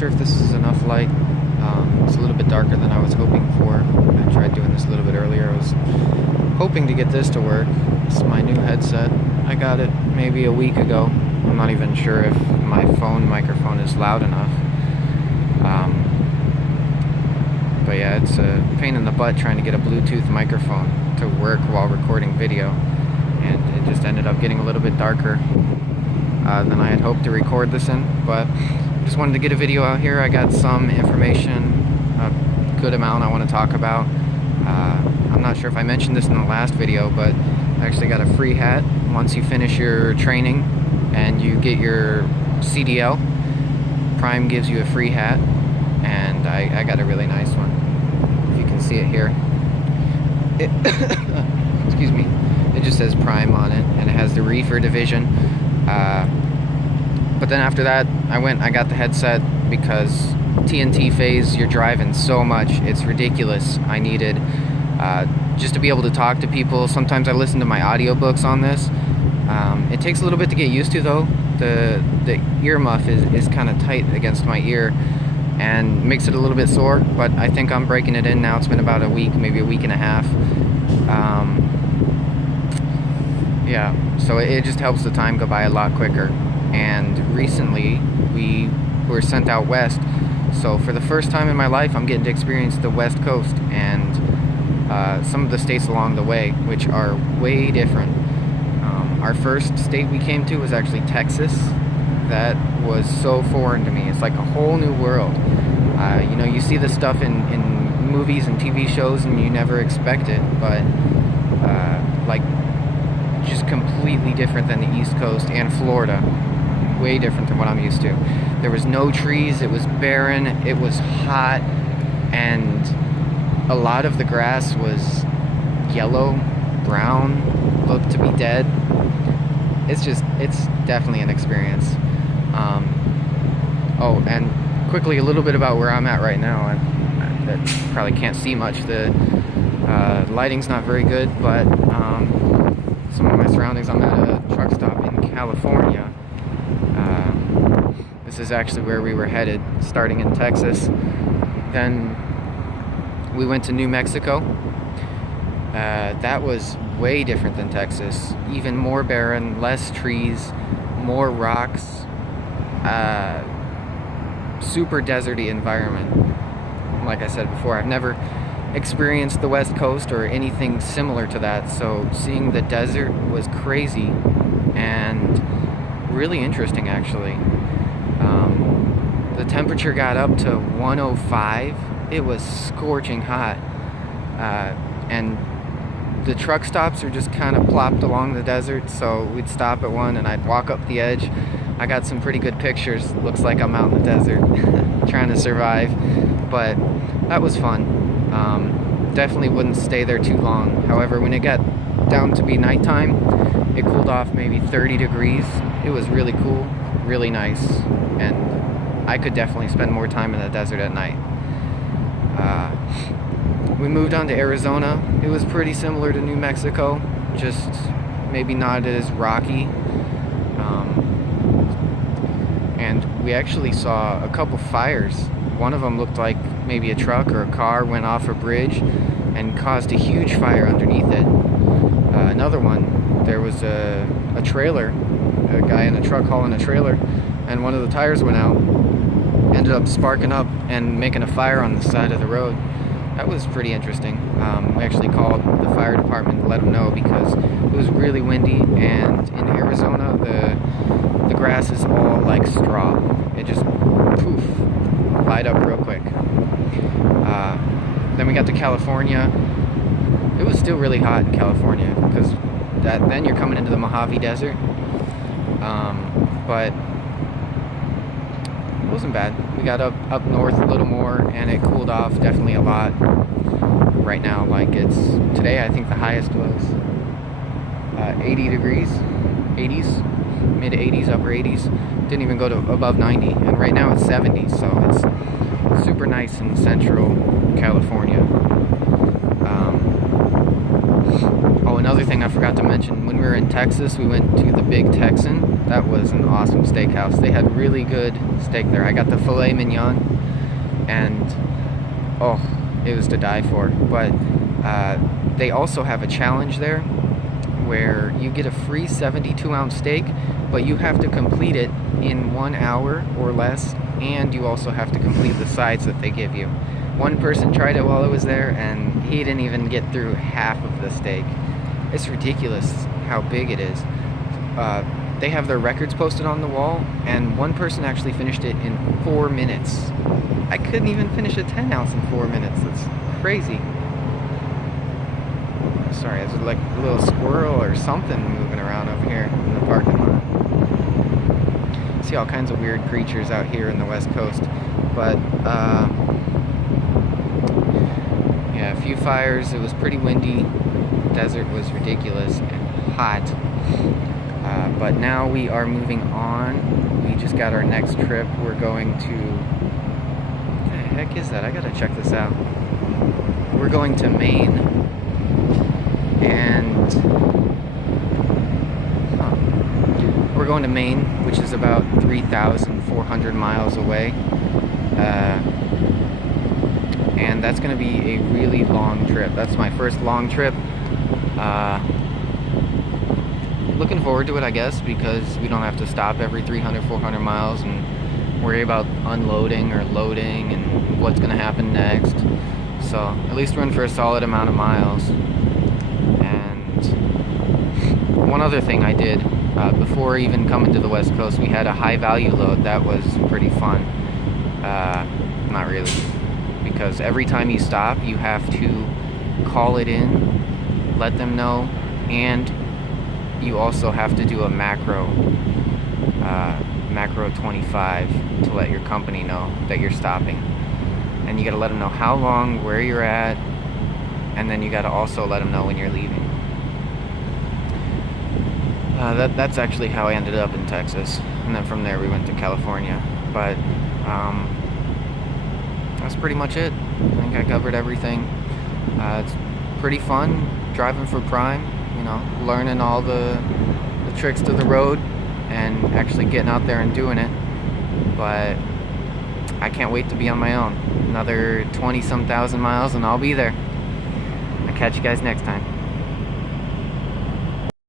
sure if this is enough light. It's a little bit darker than I was hoping for. I tried doing this a little bit earlier. I was hoping to get this to work. It's my new headset. I got it maybe a week ago. I'm not even sure if my phone microphone is loud enough. But yeah, it's a pain in the butt trying to get a Bluetooth microphone to work while recording video. And it just ended up getting a little bit darker than I had hoped to record this in. But just wanted to get a video out here. I got some information, a good amount I want to talk about. I'm not sure if I mentioned this in the last video, but I actually got a free hat once you finish your training and you get your CDL. Prime gives you a free hat, and I got a really nice one. If you can see it here. Excuse me. It just says Prime on it, and it has the reefer division. But then after that, I got the headset because TNT phase, you're driving so much, it's ridiculous. I needed just to be able to talk to people. Sometimes I listen to my audiobooks on this. It takes a little bit to get used to though. The earmuff is kind of tight against my ear and makes it a little bit sore, but I think I'm breaking it in now. It's been about a week, maybe a week and a half. Yeah, so it just helps the time go by a lot quicker. And recently we were sent out west, so for the first time in my life I'm getting to experience the West Coast and some of the states along the way, which are way different. Our first state we came to was actually Texas. That was so foreign to me. It's like a whole new world. You know, you see this stuff in movies and TV shows and you never expect it, but like just completely different than the East Coast and Florida. Way different than what I'm used to. There was no trees, it was barren, it was hot, and a lot of the grass was yellow, brown, looked to be dead. It's definitely an experience. Oh, and quickly a little bit about where I'm at right now. I probably can't see much. The lighting's not very good, but some of my surroundings, I'm at a truck stop in California. This is actually where we were headed, starting in Texas. Then we went to New Mexico. That was way different than Texas. Even more barren, less trees, more rocks, super deserty environment. Like I said before, I've never experienced the West Coast or anything similar to that, so seeing the desert was crazy and really interesting actually. The temperature got up to 105. It was scorching hot, and the truck stops are just kind of plopped along the desert, so we'd stop at one and I'd walk up the edge. I got some pretty good pictures. Looks like I'm out in the desert trying to survive, but that was fun. Definitely wouldn't stay there too long. However, when it got down to be nighttime, it cooled off maybe 30 degrees. It was really cool, really nice, and I could definitely spend more time in the desert at night. We moved on to Arizona. It was pretty similar to New Mexico, just maybe not as rocky. And we actually saw a couple fires. One of them looked like maybe a truck or a car went off a bridge and caused a huge fire underneath it. Another one, there was a trailer, a guy in a truck hauling a trailer, and one of the tires went out, ended up sparking up and making a fire on the side of the road. That was pretty interesting. We actually called the fire department to let them know because it was really windy, and in Arizona the grass is all like straw. It just poof, light up real quick. Then we got to California. It was still really hot in California because then you're coming into the Mojave Desert. But it wasn't bad. We got up north a little more and it cooled off definitely a lot. Right now, like today I think the highest was 80 degrees, 80s, mid 80s, upper 80s. Didn't even go to above 90, and right now it's 70, so it's super nice in central California. another thing I forgot to mention, when we were in Texas, we went to the Big Texan. That was an awesome steakhouse. They had really good steak there. I got the filet mignon, and oh, it was to die for. But they also have a challenge there where you get a free 72-ounce steak, but you have to complete it in 1 hour or less, and you also have to complete the sides that they give you. One person tried it while I was there, and he didn't even get through half of the steak. It's ridiculous how big it is. They have their records posted on the wall, and one person actually finished it in 4 minutes. I couldn't even finish a 10-ounce in 4 minutes. That's crazy. Sorry, there's like a little squirrel or something moving around over here in the parking lot. See all kinds of weird creatures out here in the West Coast. But, yeah, a few fires. It was pretty windy. The desert was ridiculous and hot. But now we are moving on. We just got our next trip. We're going to... What the heck is that? I gotta check this out. We're going to Maine. And... we're going to Maine, which is about 3,400 miles away. And that's going to be a really long trip. That's my first long trip. Looking forward to it, I guess, because we don't have to stop every 300, 400 miles and worry about unloading or loading and what's going to happen next. So at least we're in for a solid amount of miles. And one other thing I did, before even coming to the West Coast, we had a high value load. That was pretty fun. Not really, because every time you stop, you have to call it in, let them know, and you also have to do a macro 25 to let your company know that you're stopping. And you got to let them know how long, where you're at, and then you got to also let them know when you're leaving. That's actually how I ended up in Texas, and then from there we went to California. But that's pretty much it. I think I covered everything. It's pretty fun driving for Prime, you know, learning all the tricks to the road and actually getting out there and doing it. But I can't wait to be on my own. Another 20-some thousand miles and I'll be there. I'll catch you guys next time.